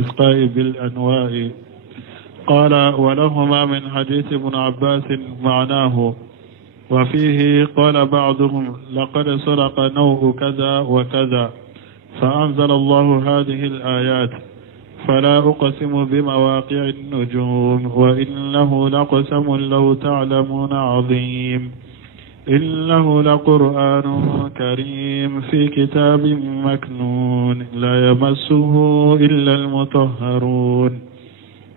الإسقاء بالأنواء. قال ولهما من حديث ابن عباس معناه، وفيه قال بعضهم لقد سرق نوء كذا وكذا، فأنزل الله هذه الآيات: فلا أقسم بمواقع النجوم وإنه لقسم لو تعلمون عظيم، إنه لقرآن كريم في كتاب مكنون لا يمسه إلا المطهرون،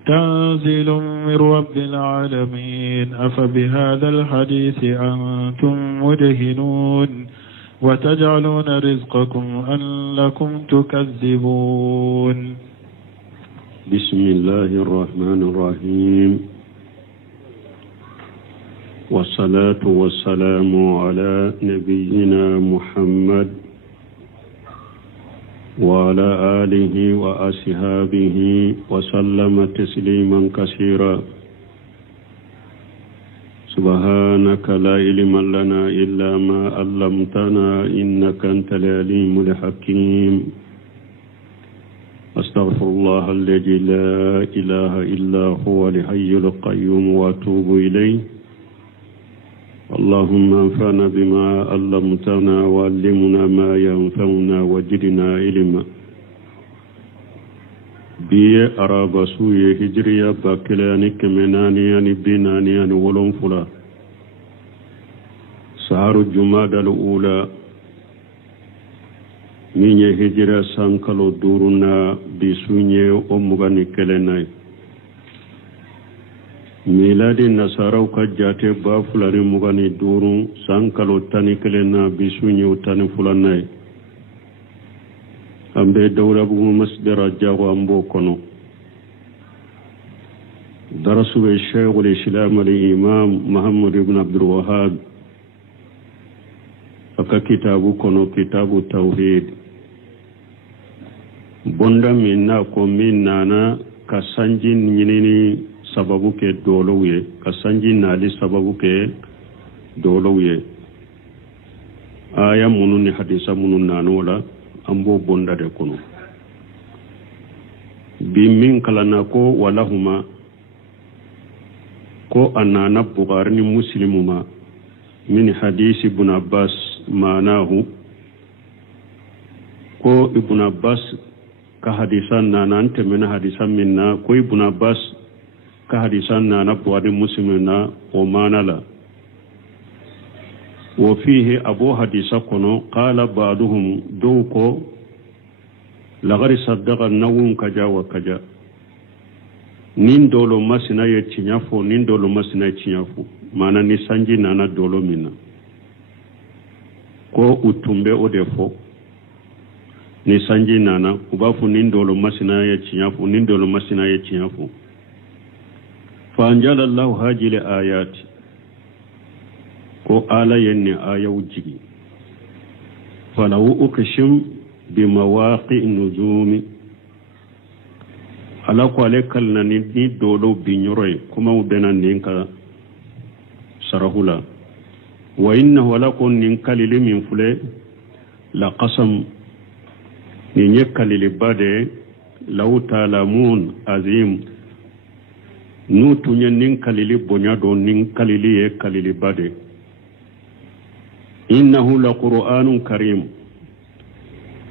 تنزيل من رب العالمين. أفبهذا الحديث أنتم مدهنون وتجعلون رزقكم أنكم تكذبون. بسم الله الرحمن الرحيم، والصلاة والسلام على نبينا محمد وعلى آله وأصحابه وسلم تسليما كثيرا. سبحانك لا علم لنا إلا ما علمتنا إنك أنت العليم الحكيم. أستغفر الله الذي لا إله إلا هو الحي القيوم وأتوب إليه. اللهم انفعنا بما علمتنا وعلمنا ما ينفعنا وزدنا علما. بي أراب سوي هجريا باكلاني كمناني بناني ولون فلا سهر الجمادى الأولى من هجرة سانكالو دورنا بسوني أمغاني كلناي. miladi nasaraw ka jate ba fulani mugani duru sankalo tani kelena bisunyi tani fulanai ambe dawla bu masdara jago ambo kono darasu be shaykh al-islam al-imam muhammad ibn abdul wahhab aka kitabu kono kitabu tauhid bonda minna ko minnana kasanjin nyinini sababu ke dolowe kasanji nali sababu ke dolowe aya munun ni hadisa munun nanola ambo bonda de kono bi min kalana ko walahuma ko anana bukhari ni muslimuma min hadisi ibn abbas manahu ko ibn abbas ka hadisan nanante min hadisan minna ko ibn abbas ka hadisan na buwadi muslimina o manala wa fihi abu hadisa kono qala ba'duhum duko lagari saddaqa nawun kaja wa kaja nin dolo masina ye tinyafo nin dolo masina ye tinyafo mana ni sanji nana dolo mina ko utumbe o defo ni sanji nana ubafu nin dolo masina ye tinyafo nin dolo masina ye tinyafo. فأنزل الله هذه الآيات كو آلين آية وجي فلو أقسم بمواقع النجوم على قولك لنني دولو بنيروي كما ودنا نينكا سرهولا وإنه لكم ننكالي من فلي لقسم نينكالي لبادي لو تعلمون عظيم nutunya nin kalili bonya do nin kalili e kalili bade. Innahu la qur'anun karim,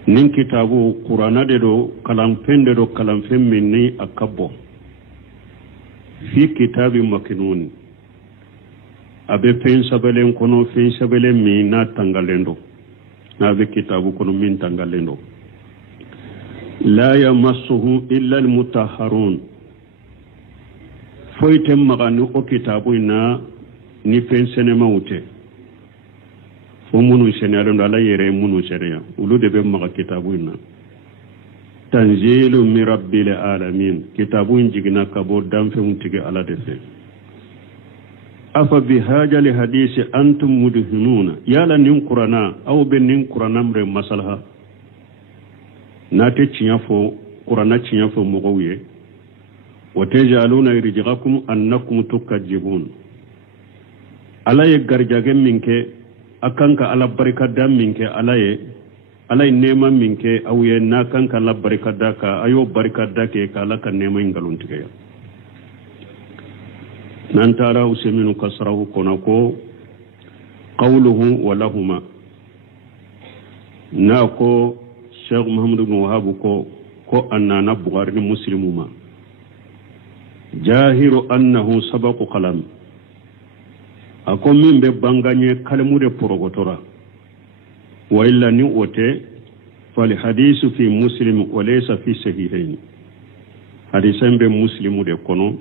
nin kitabu qur'ana de do kalampende do kalamfemme ni akabo fi kitabi makinun abe fen sabelen kono fen sabelen mi na tangalendo na be kitabu kono min tangalendo la yamassuhu illa almutahharun foytem magani o kitabu ina ni fen senema ute fo munu senelo ndala yere munu seria ulu de be maga kitabu ina tanzilu min rabbil alamin kitabu injigina kabo damfe untige ala defe. Afa bihaja li hadisi antum mudhinuna yala nin qur'ana aw ben nin qur'ana mre masalha nate chinyafo qur'ana chinyafo mogowe وتجعلون رزقكم أنكم تكذبون على يغرجاغ منك أكنك على بركة دم منك على alay nema minke awye na kanka la barika daka ayo barika dake kala kan nema ingalun tigaya nan tara useminu kasrahu konako qawluhu wa lahuma nako Sheikh Muhammad ibn Wahhab ko annana Bukhari ni muslimuma jahiru annahu sabaqu qalam ako min be banganye kalmude porogotora wa illa ni ote fal hadithu fi muslim wa laysa fi sahihayn hadisan be muslimu de kono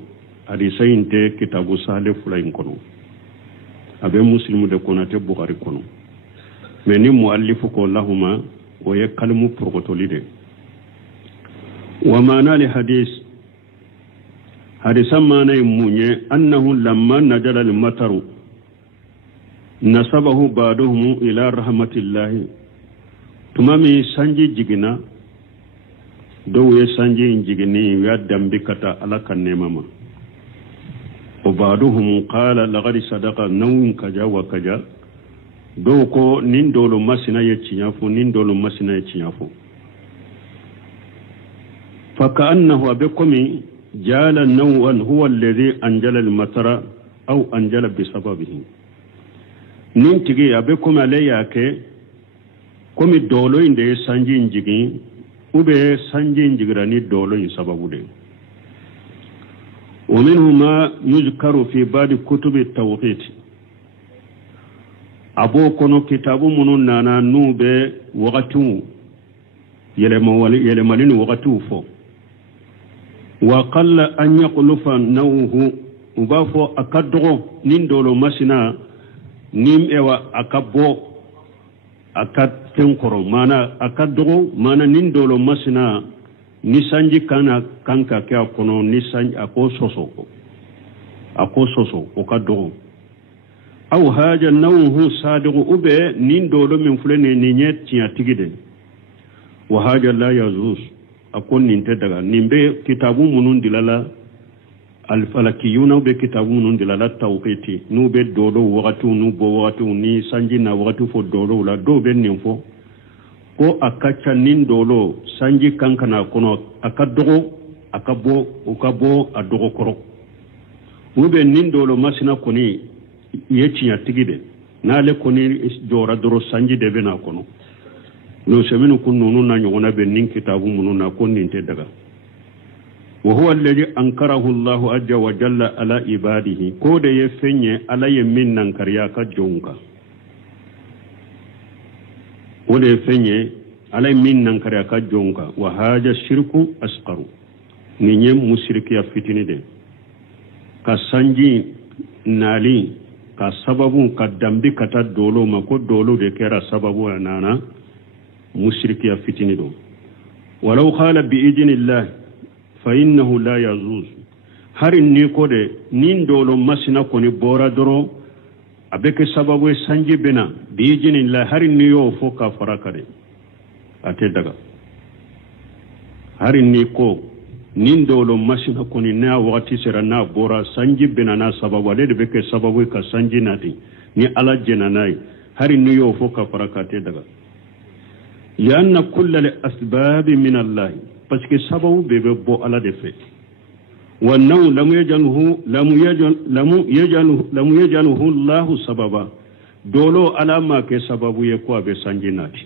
hadisain te kitabu sahih fulain kono abe muslimu de kono te Bukhari kono meni muallifu ko lahuma wa ya kalmu purgotolide wa maana li hadisan maana munye annahu lamma najala al mataru nasabahu ba'duhum ila rahmatillahi tumami sanji jigina dowe sanji jigini ya dambi kata ala kannemama wa ba'duhum qala laqad sadaqa nawun kaja wa kaja doko nin dolo masina ye cinyafo nin dolo masina ye cinyafo faka annahu abekomi jala nawan huwa alladhi anjala al-matara aw anjala bi sababihi nin tigi abekomi alayya ke komi dolo inde sanji njigi ube sanji njigira ni dolo in sababu de ومنه ما يذكر في بعض كتب التوقيت abo kono kitabu munun nana nube wakatu yelemalini wakatu fo wa qalla an yaqlufa nawhu ubafo akadro nindolo masina nim ewa akabo akatenkoro mana akadro mana nindolo masina nisanji kana kanka kya kono nisanji akososo okadro aw haja nawhu sadiqu ube nin dolo min fulene ni nyeti ya tigide wa haja la yazuz akon nin tedaga nimbe kitabu munun dilala al falakiyuna be kitabu munun dilala tawqiti nu be dolo waqtu nu bo waqtu ni sanji na waqtu fo dolo la do be nin fo ko akacha nin dolo sanji kankana kono akadogo akabo ukabo adogo koro ube nin dolo masina koni yechinya tigide nale koni jora doro sanji de bena kono no seminu kununu na nyona be nin kitabu mununa konni te daga wa huwa alladhi ankarahu Allah azza wa jalla ala ibadihi ko de ye fenye ala ye minnan kariya ka jonga o de fenye ala minnan kariya ka jonga wa haja shirku asqaru ni nyem mushriki ya fitini de ka sanji nali ka sababu ka dambi kata dolo ma ko dolo de kera sababu nana mushriki ya fitini do walau khala bi idnillah fa innahu la yazuz harin ni ko de nin dolo masina ko ni bora doro abeke sababu sanji bena bi idnillah harin ni yo fo ka farakade ate daga harin ni ko nin dolo masina koni na wakati sera na bora sanji bena na sababu de beke sababu ka sanji nati ni ala jenanai hari ni yo foka farakate daga lianna kull al asbab min Allah parce que sababu bebe bo ala de fe wa naw lam yajaluhu Allah sababa dolo ala ma ke sababu ye ko be sanji nati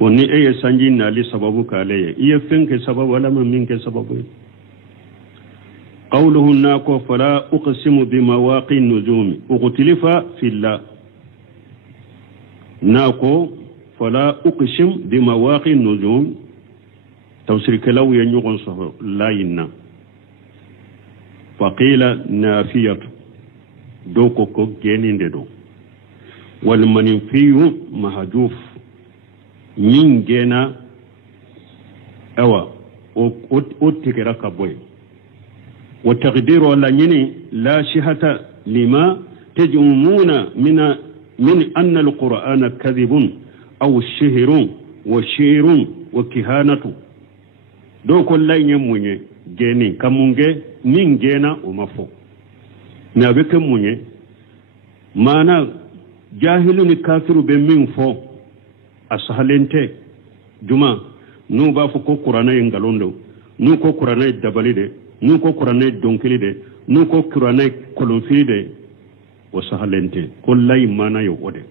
woni eye sanji nali sababu kale iye fenke sababu wala minke sababu qawluhu nako fala uqsimu bimawaqi an-nujum uqtilifa fillah nako fala uqsim bimawaqi an-nujum tawsir kalaw yanyugon so la yinna faqila nafiyat doko ko geninde do wal manfiyu mahjuf min gena awa o tikira kaboy wa taqdiru la yini la shihata lima tajumuna min anna alqur'ana kadhibun aw shihrun wa shirun wa kihanatu do ko layne munye geni kamunge min gena o mafo na be kamunye mana jahilun kafiru be min fo asahalente juma nu ba fu ko qur'ana e ngalondo nu ko qur'ana e dabali de nu ko qur'ana e donkili de nu ko qur'ana e kolonfili de o sahalente ko lay mana yo ode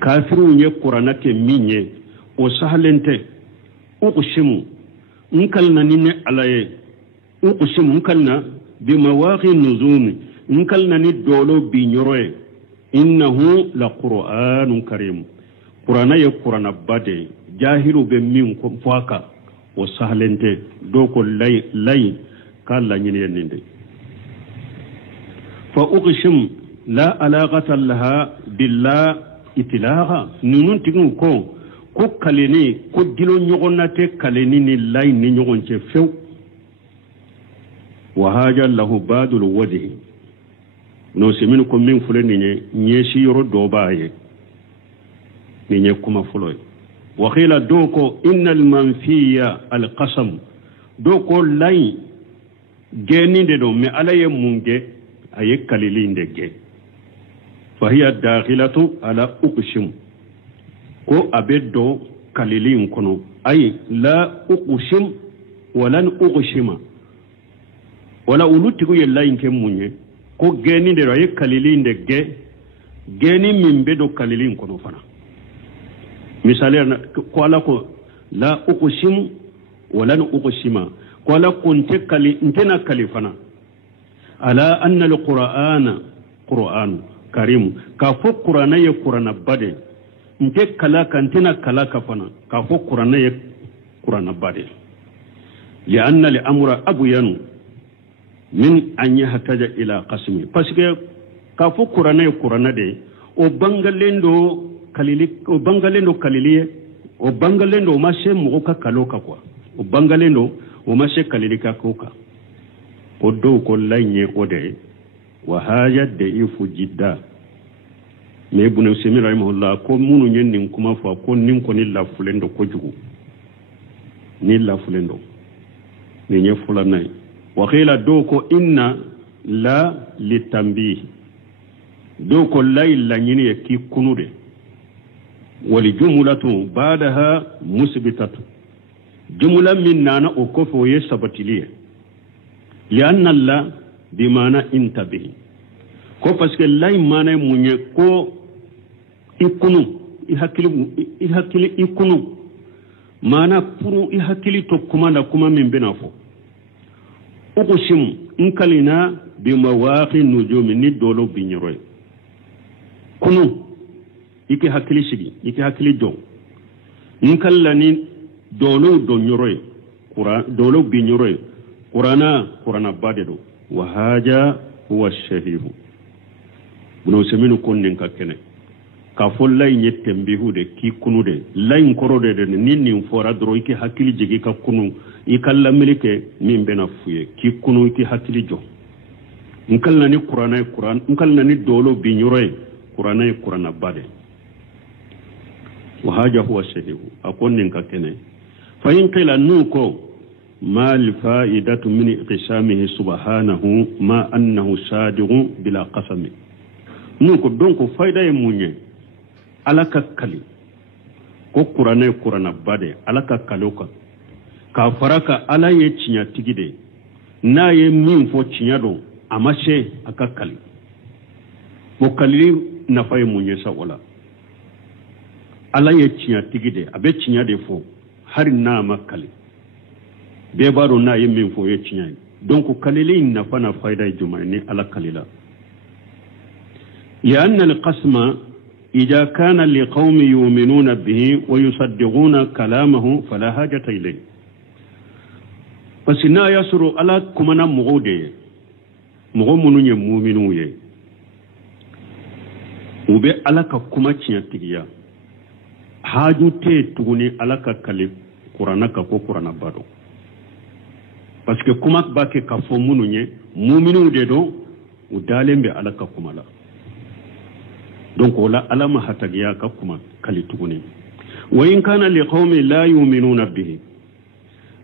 kafiru nye qur'ana ke minye o sahalente uqshimu nkalna ninne alaye uqshimu nkalna bi mawaqi nuzumi nkalna ni dolo bi nyoroye innahu la qur'anun karim qur'ana ye qur'ana bade jahilu be min ko faka o sahlente do ko lay kala nyini yende fa uqshim la alaqata laha billah itlaha nunun tigun ko kaleni ko dilo nyogonate kaleni ni lay ni nyogonce few wa haja lahu badul wajhi no semin ko min fulani nye shi yoro do baye ni nye kuma fuloy wa khila do ko innal manfiya al qasam do ko lay geni de do me alaye munge aye kalili ndege fa hiya dakhilatu ala uqshim ko abeddo kalili kono ay la uqshim walan uqshima wala ulutigo yella inke munye ko geni de aye kalili ndege geni mimbe do kalili kono fana misali ko ala ko la uqshim walan uqshima ko ala kunte kali intena kalifana ala anna alqur'ana qur'an karim ka fo qur'ana ye qur'ana bade nte kala kantina kala kafana ka fo qur'ana ye qur'ana bade li anna al amra abyan min an yahtaja ila qasmi parce que ka fo qur'ana ye qur'ana de o bangalendo kalili o bangalendo ma she mo ka kaloka kwa o bangalendo o ma she kalili ka koka o do ko laynye ode wa haja de ifu jidda me ibn Simi rahimahullah ko munu nyen kuma fa ko nin ko ni la fulendo ko jugu ni la fulendo ni nye fulanay wa khila do ko inna la litambi do ko lay la nyini e ki kunude wal jumlatu ba'daha musbitatu jumla min nana o ko fo ye sabatiliye لأن الله بمعنى انتبه ko parce que lay mana munye ko ikunu ihakili ikunu mana puru ihakili to kumanda kuma min benafo uqsim inkalina bi mawaqi nujumi ni dolo binyoroy kunu iki hakili sigi iki hakili do inkallani dolo do nyoroy qura dolo binyoroy qur'ana badedo wa haja huwa shahihu buno seminu konnin ka kene ka follay nyettembihu de ki kunude lay korode de ninni fora dro iki hakili jigi ka kunu ikalla milike min bena fuye ki kunu iki hakili jo nkalla ni qur'ana nkalla ni dolo binyoroy qur'ana bade wa haja huwa shahihu akonnin ka kene fa in qila nuko ما الفائدة من اقسامه سبحانه ما أنه صادق بلا قسم نوكو دونكو فايدة يموني على كالي كو قرآن بادي على كالوكا كافراكا على يتشنيا تيجي نا يمين فو تشنيا دو أماشي أكا كالي وكالي نفاي موني ساولا على يتشنيا تيجي أبي تشنيا دي فو هاري ناما كالي bebaro na yimin fo yechinyai donc kalili na fana faida jumaini ala kalila ya anna alqasma idha kana liqaumin yu'minuna bihi wa yusaddiquna kalamahu fala hajata ilayhi fasina yasru ala kumana mugode mugo mununye mu'minu ye ube ala ka kuma cinya tigiya haju te tuguni ala ka kali qur'ana ka ko qur'ana bado parce que kuma bake ka fo mununye mu'minu de do udalembe ala ka kuma la donc wala alama hatagiya ka kuma kali tuguni wa in kana liqaumin la yu'minuna bihi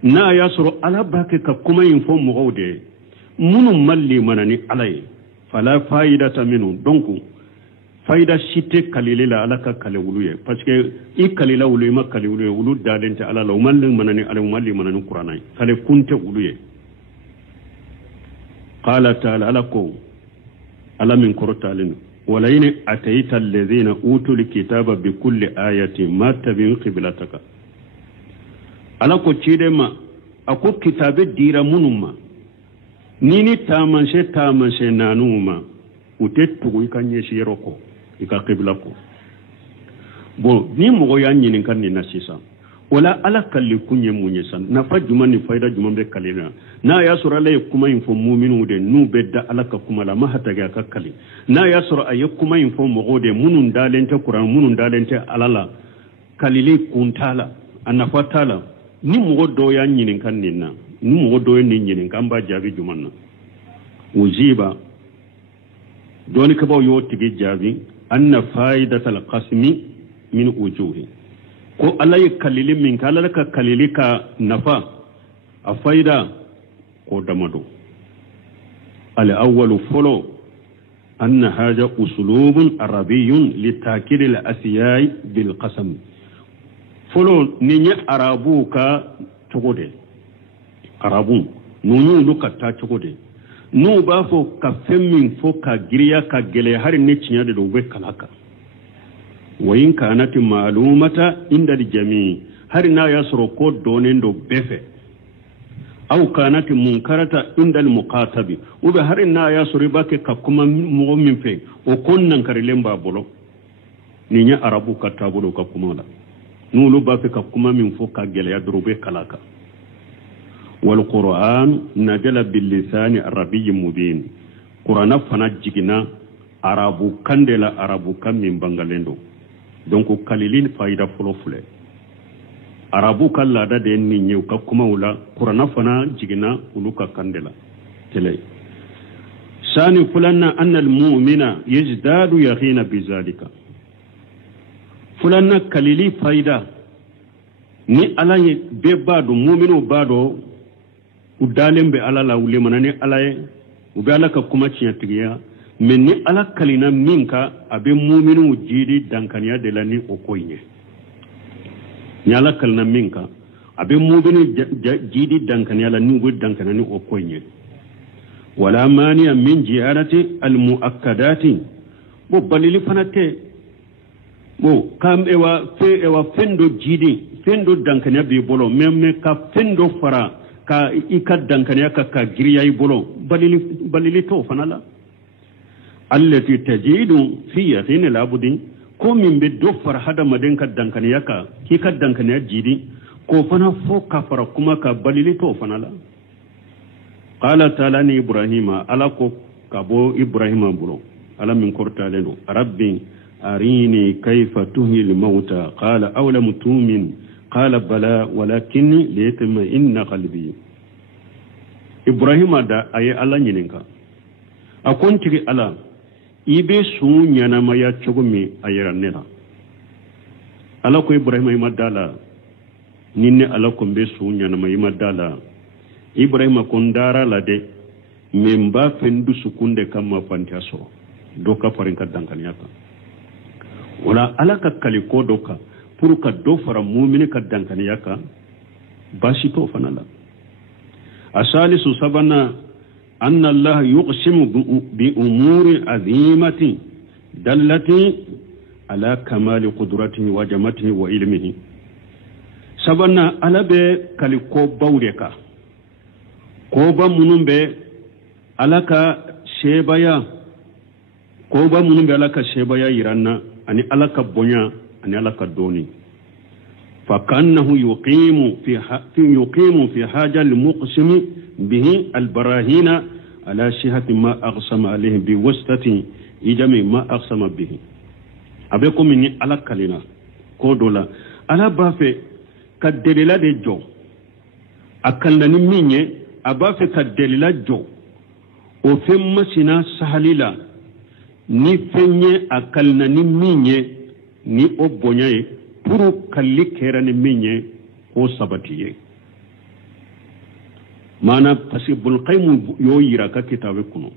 na yasru ala bake ka kuma info mugode munu malli manani alay fala faidata minhu donc fayda shite kalila ala ka kale wuluye parce que I kalila wuluye ma kale wuluye wulu dalente ala la umalli manani ala umalli manani qur'anai kale kunte wuluye qala ta'ala alako ala min qur'anin wala in atayta alladhina utul kitaba bi kulli ayatin ma tabi'u qiblataka alako chidema ako kitabe dira munuma nini tamanche nanuma utettu ikanye shiroko ikaqibla ko bon ni mogo ya nyinin kan ni nasisa wala ala kalli kunye munye san na fajuma ni faida juma be kalina na ya sura lay kuma info mu'minu de nu bedda ala ka kuma la ma hata ga kakkali na ya sura ay kuma info mogo de munun dalente qur'an munun dalente alala kalili kuntala anafatala ni mogo do ya nyinin kan ni na ni mogo do ni nyinin kan ba jabi jumanna ujiba doni ka baw yo tigi jabi anna faidatal qasmi min ujuhi ko Allah ya kalili min kala ka kalili ka nafa a faida ko damado al awwal folo anna haja usulubun arabiyyun litakid al asiyai bil qasam folo ni arabu ka togode arabu nunu luka ta togode nu ba fo ka femmin fo ka giriya ka gele har ne cinya da dobe kalaka wayin kanati malumata inda jami har na yasro ko donen do befe aw kanati munkarata inda al muqatabi ube har na yasro bake ka kuma mu'min fe o konnan karilen ba bolo ni nya arabu ka tabulo ka kuma da nu lu ba fe ka kuma min fo ka gele ya dobe kalaka wal qur'an najala bil lisan arabiy mubin qur'ana fana jigina arabu kandela arabu kam min bangalendo donc kalilin faida folo fule arabu kala da de ni nyew ka kuma wala qur'ana fana jigina uluka kandela tele sani fulanna anna al mu'mina yazdadu yakhina bizalika fulanna kalili faida ni alaye be bado mu'minu bado udalembe ala la wule manane alaye ubala ka kuma cinya tigiya men ni ala kalina minka abe mu'minu jidi dankaniya de lani okoyne ni ala kalina minka abe mu'minu jidi dankaniya la ni wud dankanani okoyne wala maniya min jiyarati al muakkadati bo balili fanate bo kam ewa fendo jidi fendo dankaniya be bolo memme ka fendo fara ka ikad dankaniya ka giriya bolo balili to fanala allati tajidu fi yaqin al-abdi ko min be do far hada maden ka dankaniya ka ki ka dankaniya jidi ko fana fo ka fara kuma ka balili to fanala qala ta'ala ni ibrahima ala ko kabo ibrahima bulo ala min korta lendo rabbi arini kayfa tuhil mauta qala awlam tu'min qala bala walakinni liyatma inna qalbi ibrahima da ayi ala nyininka akon tigi ala ibe sunya na maya chogumi ayiranela ala ko ibrahima imadala ninne ala ko be sunya na maya imadala ibrahima kondara lade memba fendu sukunde kama fantaso doka farin kaddankan yaka wala ala ka kaliko doka pour ka do fara mu'mini kaddankan yaka bashi to fanala asalisu sabana anna allah yuqsimu bi umuri azimati dallati ala kamali qudratihi wa jamatihi wa ilmihi sabana ala be kaliko bawdeka ko ba munumbe alaka shebaya ko ba munumbe alaka shebaya iranna ani alaka bonya ani alaka doni فكأنه يقيم في حاجة المقسم به البراهين على شهة ما أقسم عليه بوسطة إجمع ما أقسم به أبيكم مني على كلنا كودولا على بافي كدليل دي جو أكلنا نميني أبافي كدليل جو وفي مسنا سهليلا ni fenye akalna ni minye ni obonyaye puru kalli kera ni minye o sabatiye mana pasibul qaymu yo yira ka kitabe kuno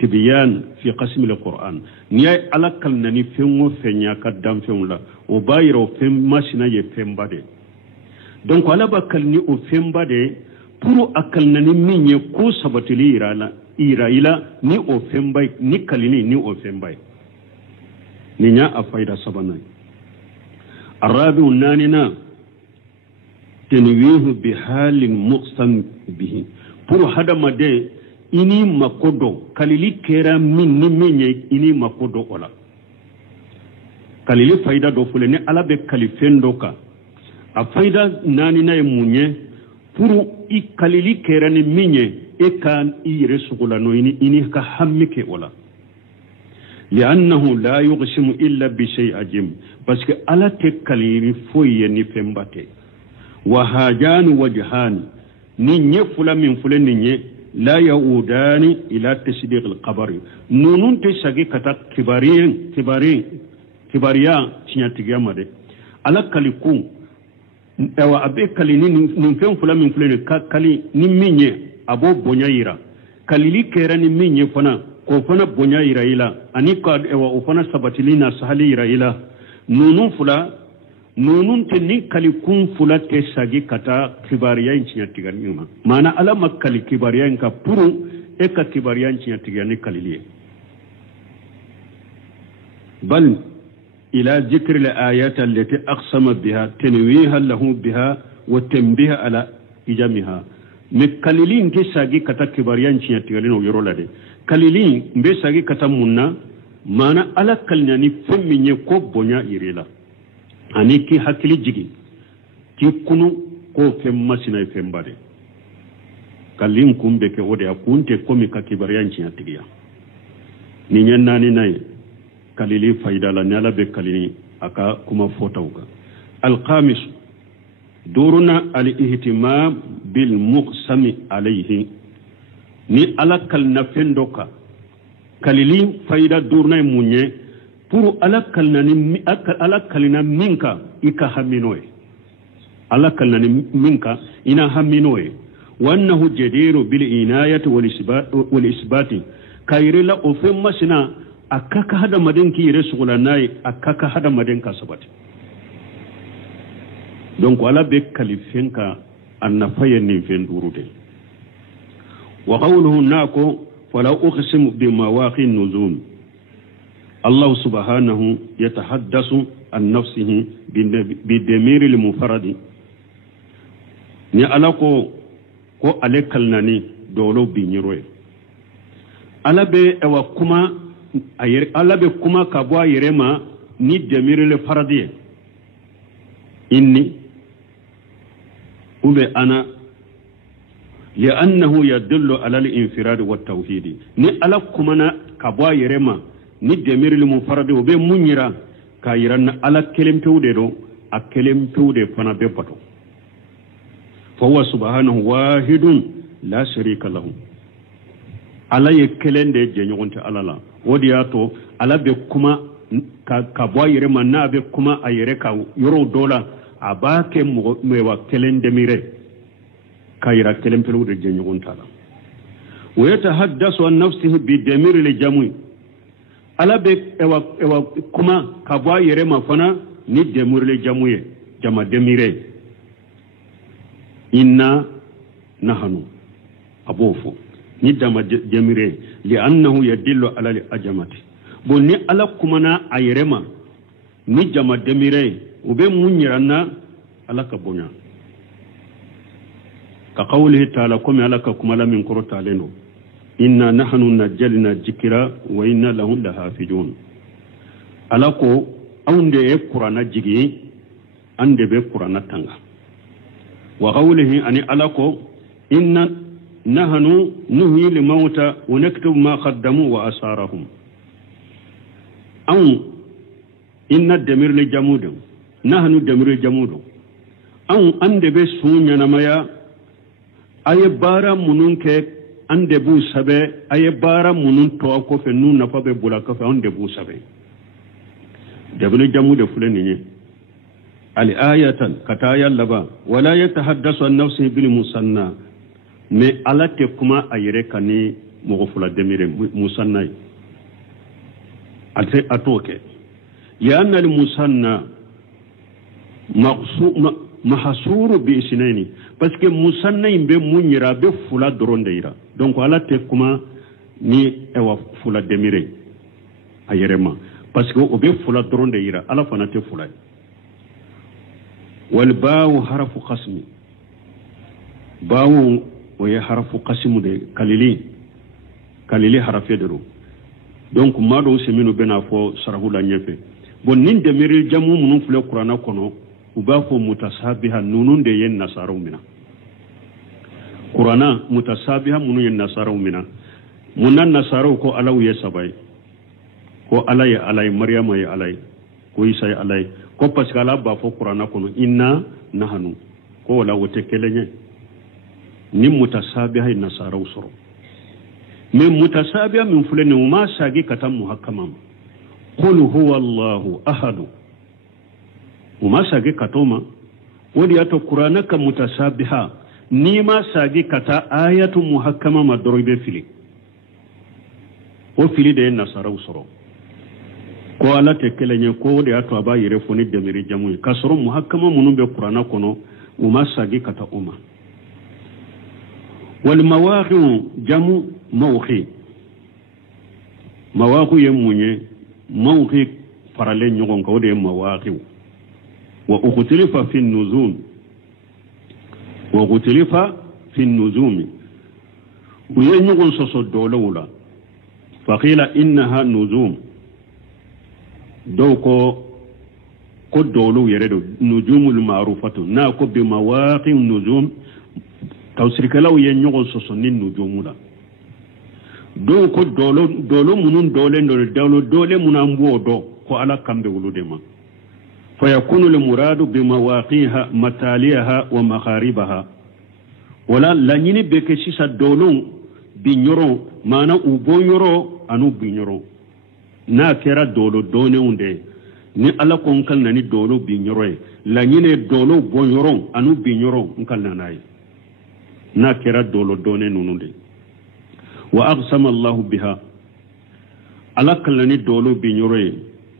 تبيان في قسم القرآن نياي على كلناني فيمو فينيا كدام فيم لا وبايرو فيم ماشينا يفيم بادي دونك على باكلني او فيم بادي pour akalnani minye ko sabatili ila ni o fem bay ni kalini ni o fem bay ni nya a fayda sabanay arabi unanina tenwihu bi halin muqsam bihi pour hadama de ini makodo kalili kera min ni minye ini makodo ola kalili fayda do fulene ala be kalifendo ka a fayda nanina e munye pour i kalili kera ni minye e kan ire sugula no ini ka hammike wala li'annahu la yughsimu illa bi shay'in parce que ala te kaliri foye ni pembate wa hajan wajhan ni nyefula min fulen ni la yaudani ila tasdiq al-qabr nunun te sagi kata kibariya tinyatiga made ala kaliku ewa abe kali ni fen fula min fulene kali ni minye abo bonyayira kalili kera ni minye fana ko fana bonyayira ila ani ka ewa o fana sabatilina sahalira ila nunun te ni kali kun fula te sagi kata kibariya incinya tiganima mana ala makali kibariya nka puru e ka kibariya incinya tigani kalili bal إلى ذكر الآيات التي أقسم بها تنويها له بها وتنبيه على إجامها مكاليلين كي ساقي كتا كباريان شيئا تغالين ويرولا دي كاليلين مبي ساقي كتا منا مانا ألا كالناني فمين يكو بنيا إريلا أني كي حكلي جيجي كي كنو كو فم سينا فم بادي كالين كم بكي ودي أكون تكومي كباريان شيئا تغيا نينيان ناني ناي kalili fayda la nyala be kalini aka kuma fotawga alqamis duruna al-ihtimam bil muqsami alayhi ni alakal na fendoka kalili fayda durna munye pour alakal na ni alakalina minka ika haminoe alakalna minka ina haminoe wa annahu jadiru bil inayati wal isbati kayrila ofem masina akaka hada maden ki resugula nay akaka hada maden ka sabati donc wala be kalifenka annafaye ni vendurude wa qawluhu nako fala uqsimu bi mawaqi nuzul Allah subhanahu yatahaddasu an nafsihi bi damir al mufarrad ni alako ko alekalnani dolo binyiroy alabe ewa kuma Allah be kuma kabwa yerema ni demirile faradiye inni ube ana li'annahu yadullu ala al-infirad wa at-tawhid ni ala kuma na kabwa yerema ni demirile mufaradi ube munyira ka yiranna ala kelempewde do a kelempewde fana be pato fa huwa subhanahu wahidun la sharika lahu ala ye kelende je nyogonte alala wodiyato ala be kuma ka boyere manna be kuma ayere ka yoro dola abake mewa kelende mire kayira kelempelu de je nyogonta ala wa yatahaddasu an nafsihi bi damir li jamui ala be ewa kuma ka boyere mafana ni demur li jamuye jama demire inna nahnu abofu ni dama jamire li annahu yadillu ala al ajamati bon ni ala kumana ayrema ni jama demire ube munyiranna ala ka bonya ka qawlihi ta'ala kuma ala ka kuma la min qurta leno inna nahnu najalna dhikra wa inna lahu lahafizun ala ko awnde e qur'ana jigi ande be qur'ana tanga wa qawlihi ani ala ko inna نحن نهي الموتى ونكتب ما قدموا وآثارهم أو إن الدمير لجمود نحن الدمير لجمود أو أند بسون ينميا أي بارا منون كي أند بو سبي أي بارا منون توقف نون نفا بولا كفا أند بو سبي دمير لجمود فلنيني الآية كتايا لبا ولا يتحدث عن نفسه بالمصنع mais ala te kuma ayere kani mogo fula demire musannay ate atoke ya anna al musanna mahsuru bi isnaini parce que musanna imbe munyira be fula dorondeira donc ala te kuma ni ewa fula demire ayerema parce que o be fula dorondeira ala fana te fula wal ba'u harfu qasmi ba'u o ye harfu qasmu de kalili harafe de ro donc ma do semino bena fo sarahula nyefe bon nin demire jamu munun fule qur'ana kono uba fo mutasabiha nunun de yen nasaru mina qur'ana mutasabiha munun yen nasaru mina munan nasaru ko alaw ye sabay ko alay maryama ye alay ko isa ye alay ko parce que ala ba fo qur'ana kono inna nahnu ko wala wote kelenye ni mutasabiha nasaru soro mais mutasabiha min fulene ma sagi katam muhakkamam qul huwa allah ahad uma sagi katoma wodi ato qur'ana ka mutasabiha ni ma sagi kata ayatu muhakkama madrobe fili o fili de nasara usoro ko ala te kelenye ko wodi ato aba yire foni demiri jamu kasoro muhakkama munun be qur'ana kono uma sagi kata uma wal mawaqi jamu mawqi yemunye mawqi farale nyogon ko de mawaqi واختلف في النزوم وينغون سوسو دولولا فقيل انها نزوم دوكو ko dolo yeredo nujumul ma'rufatu na ko bi mawaqi nujum tawsirkalaw yen nyogo soso nin nujumula do ko dolo munun dole munan bodo ko ala kambe wuludema فيكون المراد بمواقيها متاليها ومخاربها ولا لانيني بكشيسا دولون بنيرو مانا وبونيرو انو بنيرو نا كيرا دولو دونيونde ni ala ko nkal nani dolo binyoro lanyine dolo bonyoro anu binyoro nkal nanai na kera dolo done nununde wa aqsama Allah biha ala kalani dolo binyoro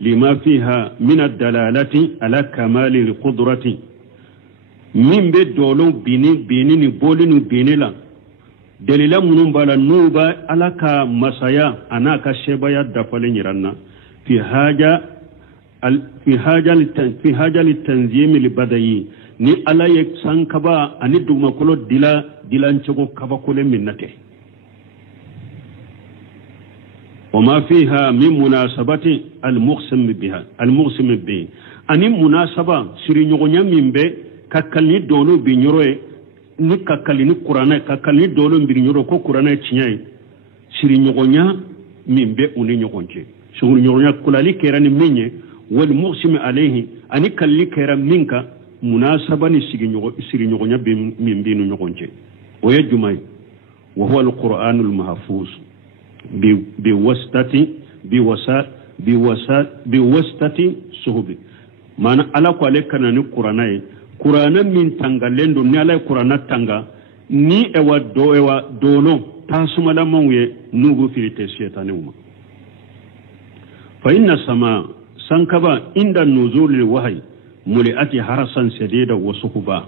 لما فيها من الدلالة على كمال القدرة من بدولو بيني بولين بينلا دليلا منون بالا نوبا على كمسايا أنا كشبايا دفلين يرانا في حاجة للتنظيم البدئي ni ala ye sankaba ani dugma kolo dilan cego kaba kole minnate وما فيها من مناسبة المقسم به أني مناسبة سرينيغونيا من به كاكالني دولو بنيروي ni kakalini Qur'ana kakalini dolo mbirinyoro ko Qur'ana chinyai sirinigonya mimbe uni nyogonche sirinigonya kulali kerani minye wal muqsim alayhi ani kalli kera minka munasabani sirinigonya mimbinu nyogonche oya jumai wa huwa al-Qur'anul mahfuz biwasati suhubi mana ala ko ale kanani Qur'ana min tangalendo ni ala Qur'ana tanga ni ewa dolo tasumala mawye nugo filite shetane uma fa inna sama sankaba inda nuzulil wahyi muliati harasan sadida wa suhuba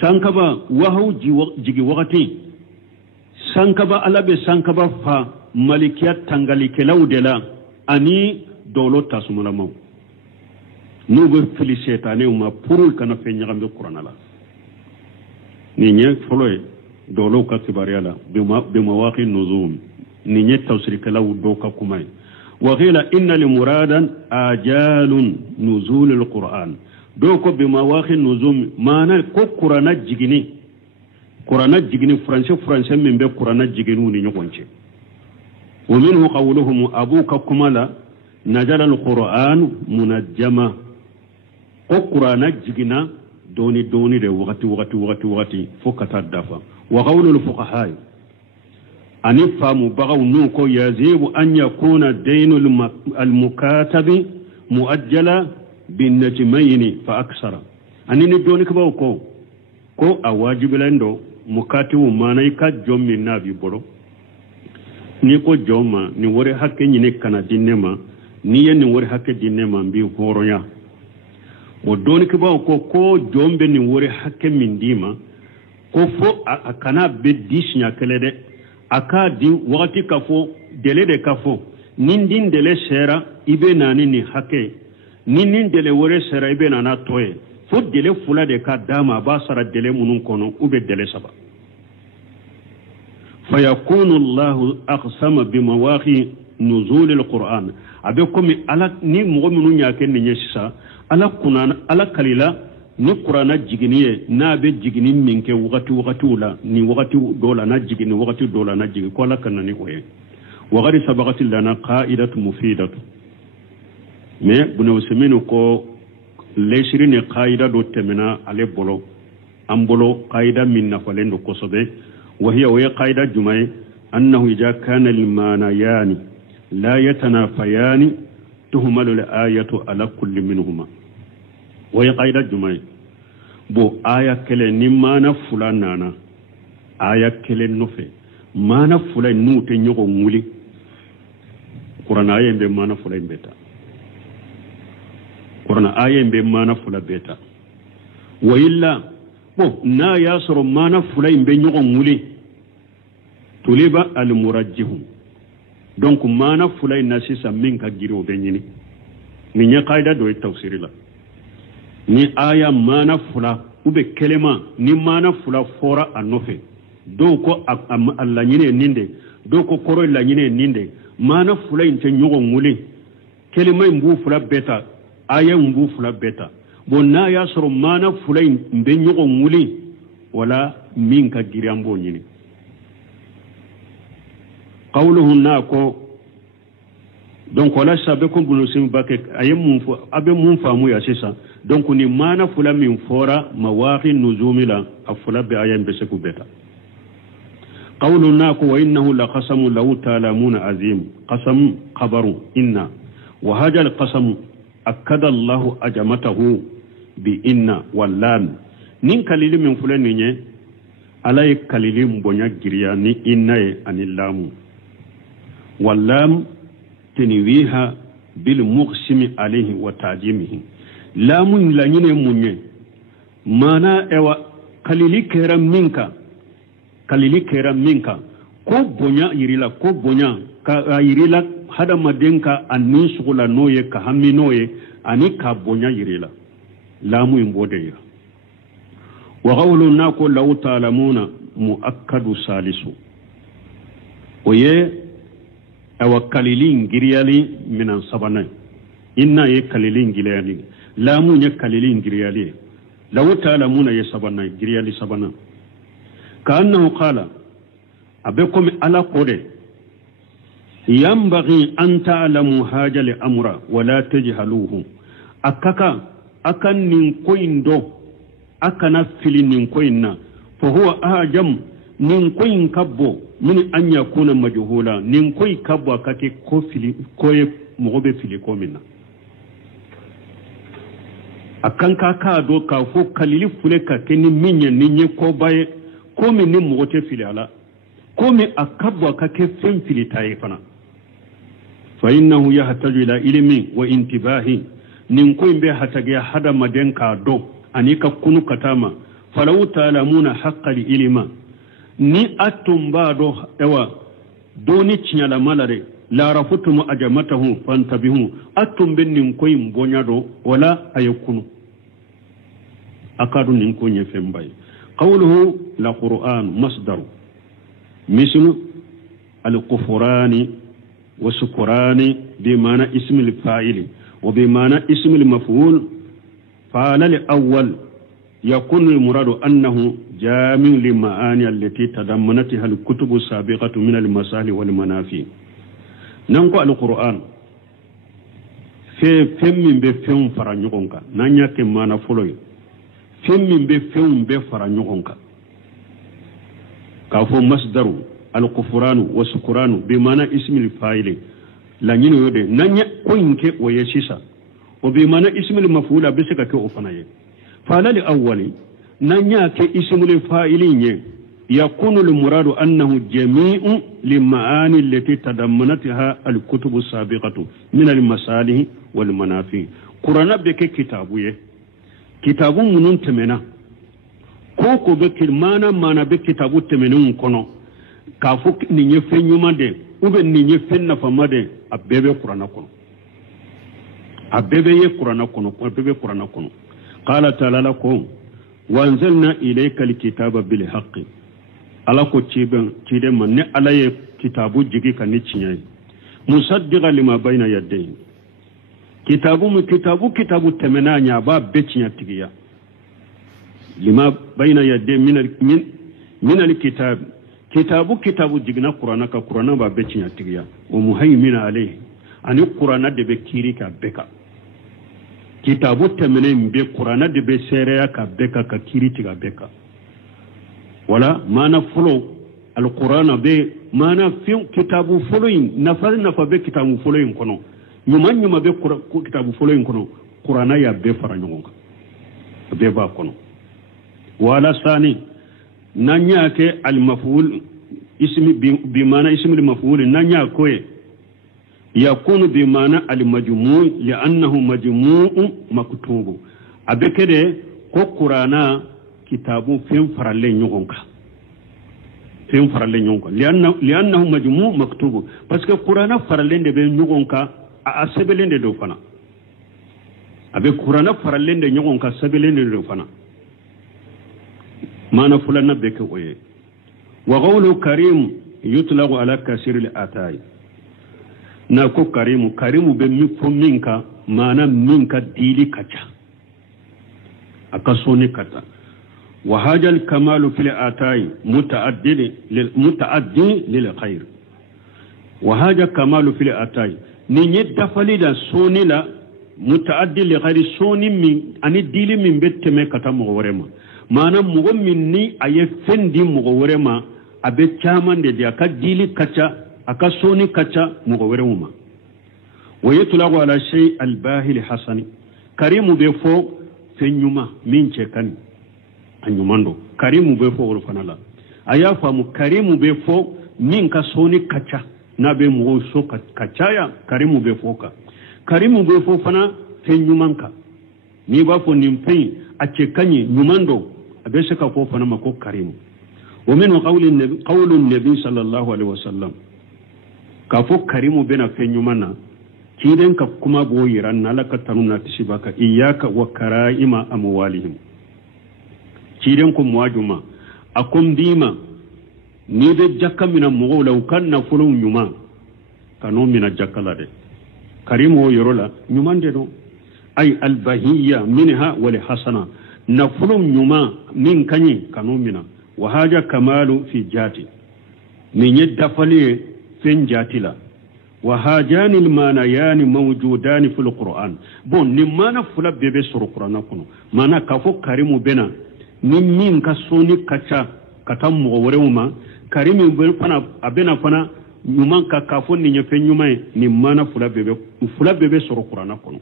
sankaba wahu jigi wakati sankaba alabe sankaba fa malikiyat tangali kelawdela ani dolo tasumala maw nugo felicitane uma purul kana feñagambe Qur'ana la ni ñe foloy dolo ka tibariala bi mawaqi nuzum ni ñe tawsir kalaw do ka kumay wa qila inna li muradan ajalun nuzul alquran do ko bi mawaqi nuzum mana ko Qur'ana jigini français min be Qur'ana jiginu ni ñogonce wa minhu qawluhum abuka kumala najala alquran munajjama ko Qur'ana jigina doni de wakati fokata dafa wa qawlul fuqaha ani famu bagaw nuko yazibu an yakuna daynul almukatabi muajjala bin najmayn fa aksara ani ni doni ko awajibilendo mukatibu manay ka jommi nabi bolo ni ko joma ni wori hakke nyine kana dinema ni yen ni wori hakke dinema mbi horoya o doni ke ba ko jombe ni wori hakke mindima ko fo akana be dishnya kelede aka di wakati kafo dele de kafo nindin dele shera ibe nani ni hakke nindin dele wori shera ibe nana toye fo dele fula de ka dama ba sara dele munun kono ube dele saba فيكون الله أقسم بمواقع نزول القرآن أبيكم على ني مؤمنون يكن نيشا على كنان على كليلا ني قرآن جيجنيه نابي جيجني منك وقت ولا ني وقت دولا نجيجني وقت دولا نجيجي كولا كنا نقول وغير سبقت لنا قائدة مفيدة mais bunu semenu ko leshirini qaida do temena ale bolo ambolo qaida minna falendo kosobe وهي قاعدة جمعي أنه إذا كان المانيان لا يتنافيان تهمل الآية على كل منهما وهي قاعدة جمعي بو آية كلا نمانا فلانانا آية كلا نفي مانا فلان نوتي نيغو مولي قرآن آية مبي مانا فلان بيتا قرآن آية مبي مانا فلان بيتا وإلا بو نا ياسر مانا فلان مبي نيغو مولي tuliba al-murajjihu donc mana fulay nasisa min ka giro be nyini ni nya qaida do tafsir la ni aya mana fula ube kelema ni mana fula fora anofe donc Allah nyine ninde donc koro la nyine ninde mana fulay nte nyogo nguli kelema mbu fula beta aya mbu fula beta bonna ya soro mana fulay mbe nyogo nguli wala min ka girambo nyini قوله ناكو donc wala sabe ko bunu sim bakke ayem fo abe mun famu ya sisa donc ni mana fula min fora mawaqi nuzumila afula bi ayem be seku beta qawlu nako wa innahu la qasamu law ta'lamuna azim qasam khabaru inna wa hadha al qasam akada Allah ajamatahu bi inna wallan nin kalili min fula ninye alay kalili mbonya giriya ni inna anillamu واللام تنويها بالمقسم عليه وتعجيمه لام لانين مني مانا ايوا كليلي كيرا منك كو بونيا يريلا كو بونيا كا يريلا هذا مدينكا اني شغلا نويه كهمي نويه اني كا بونيا يريلا لام يمبوديا وقولنا كو لو تعلمون مؤكد ثالث ويه awa kalilin giriyali minan sabana inna ye kalilin giriyali lamu ye kalilin giriyali law ta'lamuna ye sabana giriyali sabana kannahu qala abekum ala qode yambaghi an ta'lamu haja li amra wala tajhaluhu akaka akan nin koindo akana filin nin koinna fa huwa ahjam nin koin kabbo من أن يكون مجهولا ننكوي كبوا كاكي كوي مغوبة فيلي كومنا أكان كاكا دو كافو كاليلي فوليكا كني مينيا نيني كوباي كومي نمغوتي فيلي على كومي أكبوا كاكي فين فيلي تايفنا فإنه يحتاج إلى علم وانتباه ننكوي بي حتاجي حدا مدين كادو أنيكا كونو كتاما فلو تعلمون حق العلم ni atumba do ewa doni chinyala malare la rafutum ajamatahu fantabihu atumbe nin koy mbonya do wala ayakunu akadu nin ko nyefembay qawluhu la qur'an masdar mislu al kufrani wa sukrani bi mana ism al fa'il wa bi mana ism al maf'ul fa'ala al awwal يكون المراد أنه جامع للمعاني التي تضمنتها الكتب السابقة من المسائل والمنافي ننقل القرآن في فم من بفهم فرانيونك نانيا كما نفلوي فم من بفهم بفرانيونك كافو مصدر الكفران والسكران بمعنى اسم الفاعل لا ينودي نانيا كوينك ويشيسا وبمعنى اسم المفعول بسكك أوفناي فعلى الأول نانيا كاسم الفاعلين يكون المراد أنه جميع للمعاني التي تضمنتها الكتب السابقة من المصالح والمنافع قرآن بك كتاب منون تمنا كوكو بك مانا بك كتاب تمنون كنو كافوك نيفن يمادي وبن نيفن نفمادي أبيبي قرآن كنو أبيبي قرآن كنو قال تعالى لكم وانزلنا إليك الكتاب بالحق ala ko cide man ne ala ye kitabu jigi kan ni cinyai musaddiqa lima bayna yadayhi kitabu temena nya ba be cinya tigiya lima bayna yadayhi min alkitab kitabu jigna qur'ana ba be cinya tigiya wa muhaymin alayhi ani qur'ana de be kiri ka beka kitabu temene be qur'ana de be sereya ka beka ka kiri tiga beka wala mana folo alqur'ana be mana fi kitabu foloyin nafa be kitabu foloyin kono nyuma be kitabu foloyin kono qur'ana ya be fara nyonga be ba kono wala sani nanya ke al maf'ul ismi bi mana ismi al maf'ul nanya koye yakunu bi mana al majmu' li'annahu majmu'un maktubu abekede ko qur'ana kitabu fen faralle nyonka liannahu majmu' maktubu parce que qur'ana faralle de be nyonka a sebelende do fana abe qur'ana faralle de nyonka sebelende do fana mana fulana beke oye wa qawlu karim yutlaqu ala kasir al atai na ko karimu be mi fo minka mana minka dili kacha akasoni kata وهذا الكمال في الآتاء متعدي للخير وهذا كمال في الآتاء نيت دفليدا سوني لا متعدي لغير سوني من أني ديلي من بيت مكتا مغورما مانا مغمني أي فندي مغورما أبي تشامان دي أكا ديلي كتا أكا سوني كتا مغورما ويطلق على شيء الباهي الحسن كريم بيفو فنيما من چكاني anyumando karimu be fo wor fanala aya famu karimu be fo min ka soni kacha na be mo so kacha ya karimu be fo fana fe nyumanka ni ba fo nimpe a ce kanyi nyumando abe se ka fo fana mako karimu wa min qawlun nabi sallallahu alaihi wasallam ka fo karimu be na fe nyumana kiden ka kuma bo yiran na laka tanuna tishibaka iyyaka wa karaima amwalihim ciren ko muwajuma akom dima ni be jakka mina mo law kanna fulu nyuma kanu mina jakkala de karimo yorola nyumande do ay albahiyya minha wal hasana na fulu nyuma min kanyi kanu mina wa haja kamalu fi jati min yadda fali fin jatila wa hajani almanayani mawjudani fil qur'an bon ni mana fula bebe sur qur'ana kuno mana kafo karimu bena min ka soni kacha katam mo worewuma karimi be fana abena fana nyuman ka kafo ni nyefe nyuma ni mana fula bebe soro qur'ana kono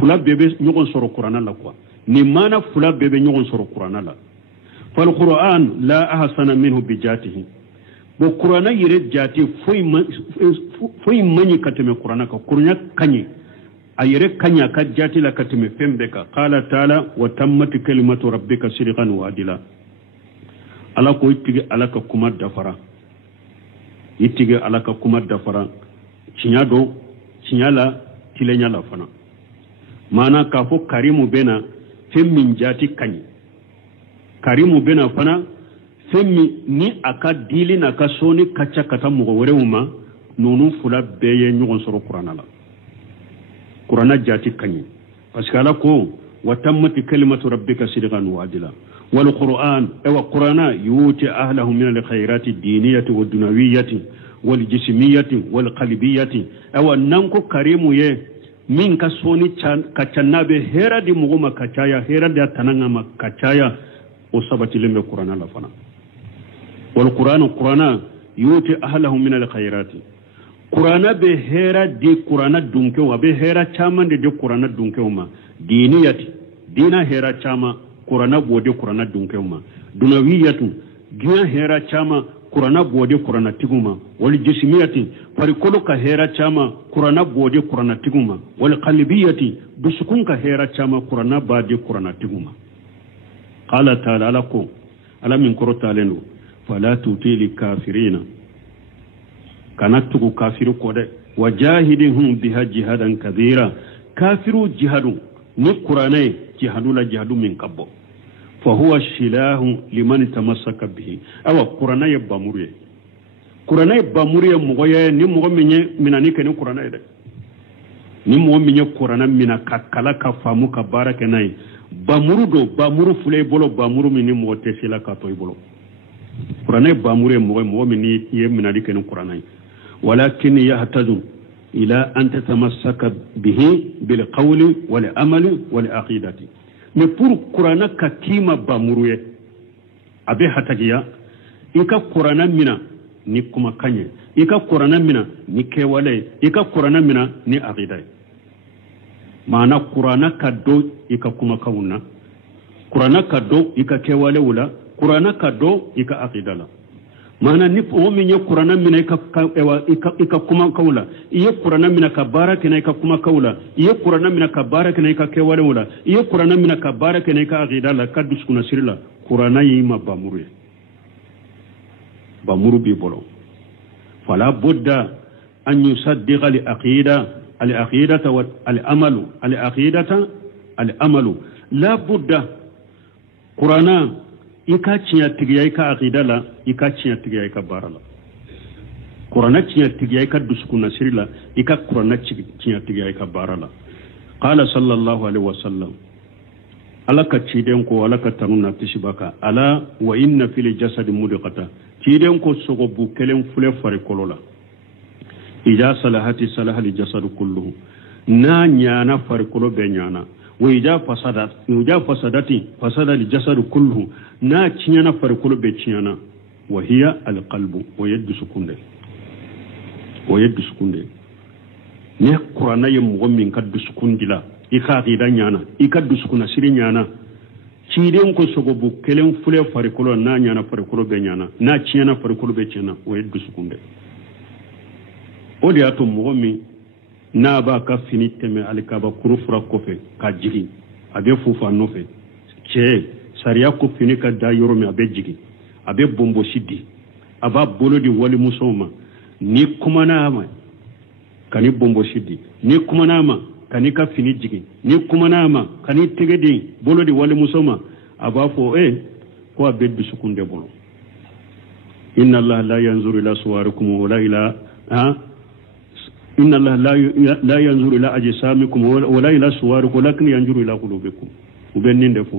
fula bebe nyogon soro qur'ana la quoi ni mana fula bebe nyogon soro qur'ana la fal qur'an la ahsana minhu bi jatihi bo qur'ana yire jati foi mani kateme qur'ana ka qur'ana kanyi ayere kanya ka jati la katime fembeka qala taala wa tammat kalimatu rabbika sidqan wa adila ala ko itige ala ka kuma dafara cinyala tilenya la fana mana ka fo karimu bena femmin jati kanyi karimu bena fana femmi ni aka dili na ka soni kacha kata mugo werewuma nonu fula beye nyugon soro qur'ana la qur'ana jati kanyi parce que ala ko wa tammat kalimatu rabbika sidqan wa adila wal qur'an wa qur'ana yuti ahlahu min al khairati diniyati wa dunawiyyati wal jismiyati wal qalbiyati aw nanko karimu ye min ka soni kacanabe hera di muguma kacaya hera da tananga makacaya o sabati lembe qur'ana la fana wal qur'ana yuti ahlahu min al khairati qur'ana be hera di qur'ana dunke wa be hera chaman de qur'ana dunke ma diniyati dina hera chama qur'ana bode qur'ana dunke ma dunawiyatu giya hera chama kurana bode kurana tiguma wal jismiyati farikolo ka hera chama kurana bode kurana tiguma wal qalbiyati dusukun ka hera chama kurana bade kurana tiguma qala ta'ala lakum ala min korota lenu fala tutili kafirina kanatuku kafiru kode wajahidihum biha jihadan kabira kafiru jihadu ni kurana jihadu la jihadu min kabbo فهو الشلاه لمن تمسك به أو قرآن يباموري قرآن يباموري مغايا نمو من أنيك نقرآن يده نمو من قرآن من كلا كفامو كبارك ناي بامورو دو بامورو فلي بولو بامورو من نمو تسيلا كاتوي بولو قرآن يباموري مغايا من أنيك نقرآن ولكن يهتز إلى أن تتمسك به بالقول والعمل والعقيدة mais pour Qur'ana ka kima bamuruye abe hatagiya ika Qur'ana mina ni kuma kanye ika Qur'ana mina ni kewale ika Qur'ana mina ni aqida maana Qur'ana ka do ika kuma kauna Qur'ana ka do ika kewale wala Qur'ana ka do ika aqida la maana ni o min ye Qur'ana mina ika kuma kaula iye Qur'ana mina ka baraka na ika kuma kaula iye Qur'ana mina ka baraka na ika kewale wala iye Qur'ana mina ka baraka na ika aqida la kadus kuna sirla Qur'ana yima bamuru bi bolo fala budda an yusaddiqa li aqida al aqidata wal amalu al aqidata al amalu la budda Qur'ana ika cinya tigiyai ka aqidala ika cinya tigiyai ka barala Qur'ana cinya tigiyai ka duskuna sirila ika Qur'ana cinya tigiyai ka barala qala sallallahu alaihi wasallam alaka ciden ko alaka tanuna tishibaka ala wa inna fil jasadi mudghata ciden ko sogo bu kelen fule fare kolola ija salahati salahal jasadu kulluhu na nyana fare kolo be nyana وإذا فسدت فسد الجسد كله نا تشينا فركل بتشينا وهي القلب ويد سكون ne Qur'ana yem gomin kaddu sukun dila ikhaati danyana ikaddu sukuna sirinyana ciden ko sogo bu kelen fule farikulo na nyana farikulo be nyana na chiyana farikulo be chiyana wayeddu sukunde odi ato mogomi na ba ka fini teme alikaba kurufura kofe ka jigi abe fufa nofe che sariya ko fini ka da yoromi abe jigi abe bombo siddi aba bolodi wali musoma ni kuma na ama kani bombo siddi ni kuma na ama kani ka fini jigi ni kuma na ama kani tegedi bolodi wali musoma aba fo ko abe dusukunde bolo inna allaha la yanzuru ila suwarikum wala ila إن الله لا ينظر إلى أجسامكم ولا إلى صوركم ولكن ينظر إلى قلوبكم وبنين دفو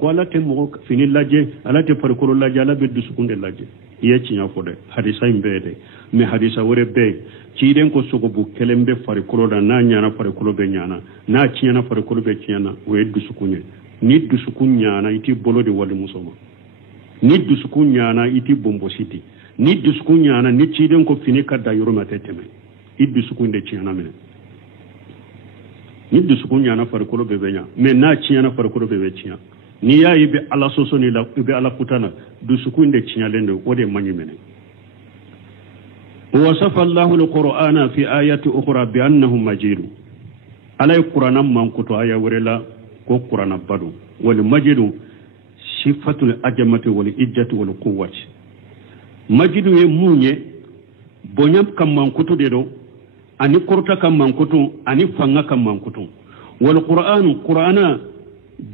قال تمو فين اللاجة على تفرقوا اللاجة على بيد سكون اللاجة يأتي يفوده حديثا يبده me hadisa wore be ciiden ko sogo bu kelembe farikolo da na nyana farikolo be nyana na ciana farikolo be ciana o eddu sukunye ni du sukunyana iti bolode wali musoma ni du sukunyana iti bombo city ni du sukunyana ni ciiden ko fini kadda yoro mateteme iddu sukunde ciana mene ni du sukunyana farikolo be benya me na ciana farikolo be ciana ni ya ibe ala soso ni la ibe ala kutana du sukunde ciana lendo wode manyi mene وصف الله القرآن في آيات أخرى بأنه مجيد على القرآن من كتو آية ورلا قرآن بدو والمجيد صفة الأجمة والإجة والقوة مجيد يموني بنيام كم من كتو ديرو أني قرطة كم من كتو أني فنغا كم من كتو والقرآن قرآن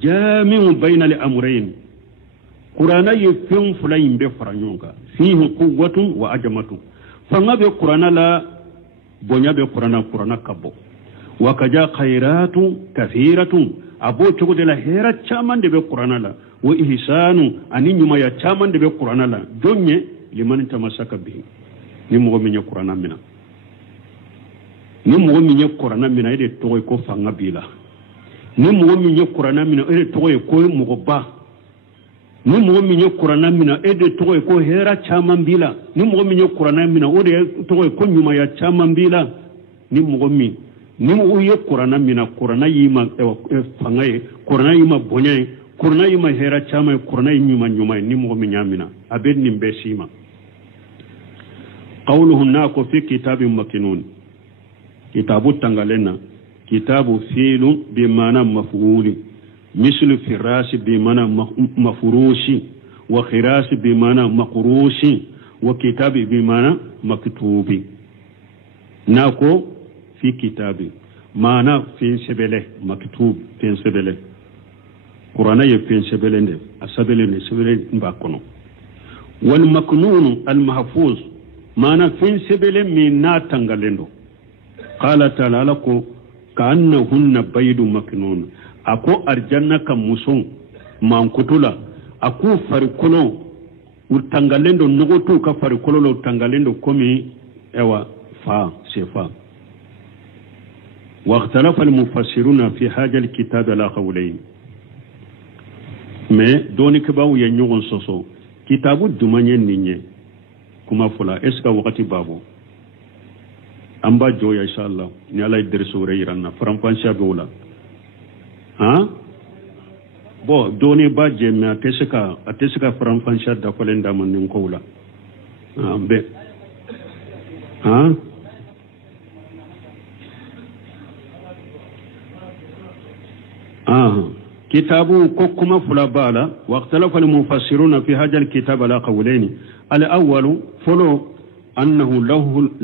جامع بين الأمرين قرآن يفهم فلاين بفرانيونغا فيه قوة وأجمة fanga be qur'ana la bonya be qur'ana kabo wakaja khairatu kathiratu abo chugo de la hera chaman de be qur'ana la wa ihsanu ani nyuma ya chaman de be qur'ana la donye liman tamasaka bi ni mo mi nya qur'ana mina ni mo mi nya qur'ana mina ide to ko fanga bila ni mo mi nya qur'ana mina ide to ko mo ba ni mo mi nya qur'ana mina ede to ko hera chaman bila ni mo mi nya qur'ana mina ode to ko nyuma ya chaman bila ni mo mi ni mo ye qur'ana mina qur'ana yima fangaye qur'ana yima bonye kurna yima hera chama kurna nyuma nyuma ni mo mi nyamina abed ni mbesima qawluhu nako fi kitabin makinun kitabu tangalena kitabu filu bi mana maf'uli mislu firashi bi mana mafurushi wa khirashi bi mana maqrushi wa kitabi bi mana maktubi nako fi kitabi mana fi sebele maktub fi sebele qur'ana ye fi sebele nde asabele ne sebele mbakono wal maknun al mahfuz mana fi sebele min na tangalendo qala ta'ala lako ka'annahunna baydu maknun ako arjanna kam musun mankutula aku farikolo utangalendo nogotu ka farikolo lo tangalendo komi ewa fa sefa واختلف المفسرون في هذا الكتاب على قولين mais doni kibaw ya ñogon soso kitabu dumanyen ninye kuma fula eska wakati babo amba joya inshallah ni ala idrisu reyranna farampancha bewla ha bo doni ba jemme atesika farampancha da falenda man nin kowla be ha كتابه كما فلابالا واختلف المفسرون في هذا الكتاب على قولين الأول فلو أنه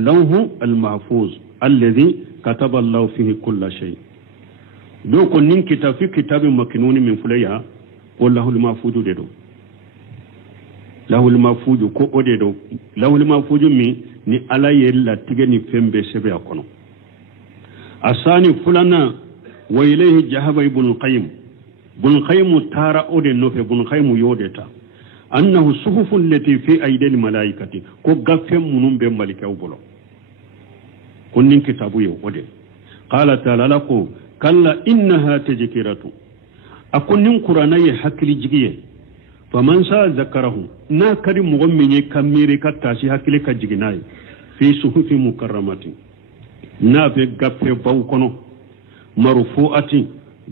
لوح المحفوظ الذي كتب الله فيه كل شيء دوك نين كتاب في كتاب مكنون من فليا والله المحفوظ ديدو له المحفوظ كو ديدو له المحفوظ ni ala yella tigeni fembe sebe akono asani fulana wa ilayhi jahaba ibn qayyim بن خيم تارا أودي نوفي بن خيم يودتا أنه صحف التي في أيدي الملائكة كو غفم منهم بملكة وبلو كنين كتابو يودي قال تعالى لكو كلا إنها تذكرة أكنين قرآني حكلي جيجي فمن سا ذكره نا كريم مغمني كميري كتاسي حكلي كجيجناي في صحف مكرمة نا في غفم باوكونو مرفوعة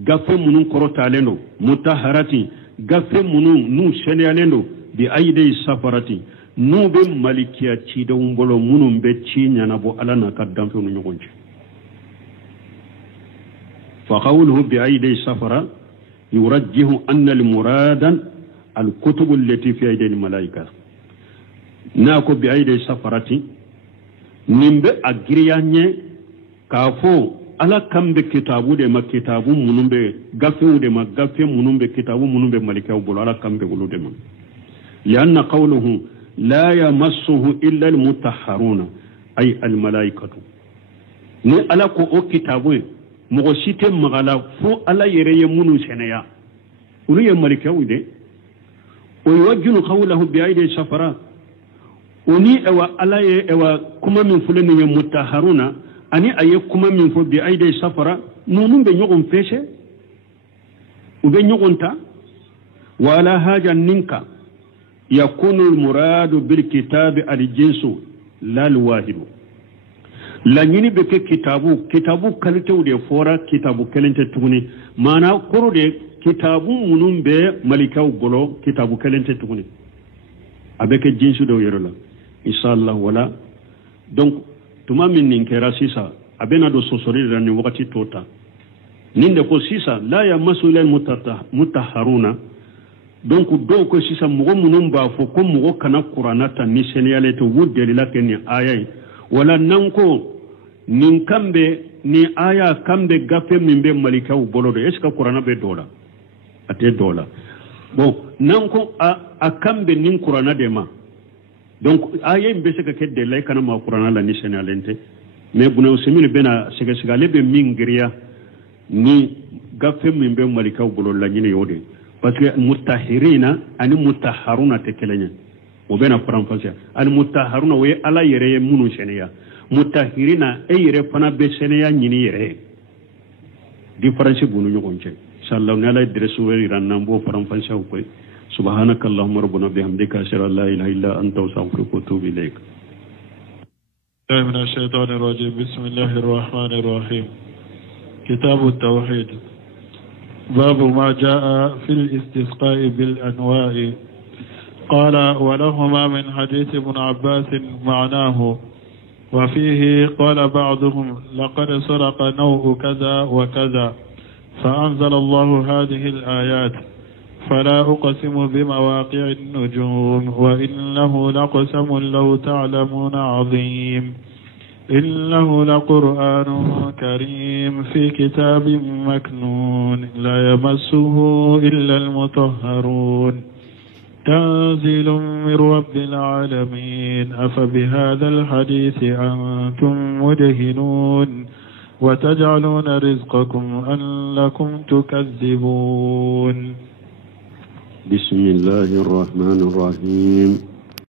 gafe munun korotalendo mutaharati gafe munun nu shenalendo bi aidai safarati nu be malikiya ci da umbolo munun be ci nyana bo alana kaddam fe nu nyugonci fa qawluhu bi aidai safara yurajjihu anna al muradan al kutub allati fi aidai al malaika na ko bi aidai safarati nimbe agriyanye kafo ala kambe kitabu de ma kitabu munumbe gafe de ma gafe munumbe kitabu munumbe malika ubolo ala kambe bulu de ma lianna qawluhu la yamassuhu illa almutahharuna ay almalaikatu ni ala ko o kitabu mo site magala fo ala yereye munu seneya ulu ye malika ude o yajunu qawluhu bi aidi safara oni ewa ala ye ewa kuma min fulani ye mutahharuna ani aye kuma min fo bi aide safara nonum be nyogon peshe ube nyogonta wala haja ninka yakunu almurad bil kitab aljinsu la alwahid la nyini be ke kitabu kalite ude fora kitabu kelente tuguni mana korode kitabu munum be malikaw golo kitabu kelente tuguni abeke jinsu do yerola inshallah wala donc tuma min nin kera sisa abena do sosori da ni wakati tota ninde ko sisa la ya masulal mutahharuna donc do ko sisa mugo munum ba fo ko mugo kana qur'ana ta ni seniyale to wudde la ken ni ayay wala nanko nin kambe ni aya kambe gafe min be malikaw bolodo est ce que qur'ana be dola ate dola bon nanko a kambe nin qur'ana de ma donc aye mbese ka kedde lay kana ma qur'ana la ni senalente mais buna usmini bena sega sega lebe mingriya ni gafe min be malika bolo la ni yode parce que mutahhirina ani mutahharuna te kelenya o bena français al mutahharuna we ala yere munu seneya mutahhirina e yere fana be seneya ni yere difference bunu nyogonche sallallahu ala adresu we ranambo français ko سبحانك اللهم ربنا بحمدك أشهد أن لا إله إلا أنت أستغفرك وأتوب إليك. من الشيطان الرجيم بسم الله الرحمن الرحيم. كتاب التوحيد باب ما جاء في الاستسقاء بالأنواع. قال ولهما من حديث ابن عباس معناه، وفيه قال بعضهم لقد سرق نوء كذا وكذا، فأنزل الله هذه الآيات: فلا أقسم بمواقع النجوم وإنه لقسم لو تعلمون عظيم، إنه لقرآن كريم في كتاب مكنون لا يمسه إلا المطهرون، تنزيل من رب العالمين. أفبهذا الحديث أنتم مدهنون وتجعلون رزقكم أنكم تكذبون. بسم الله الرحمن الرحيم.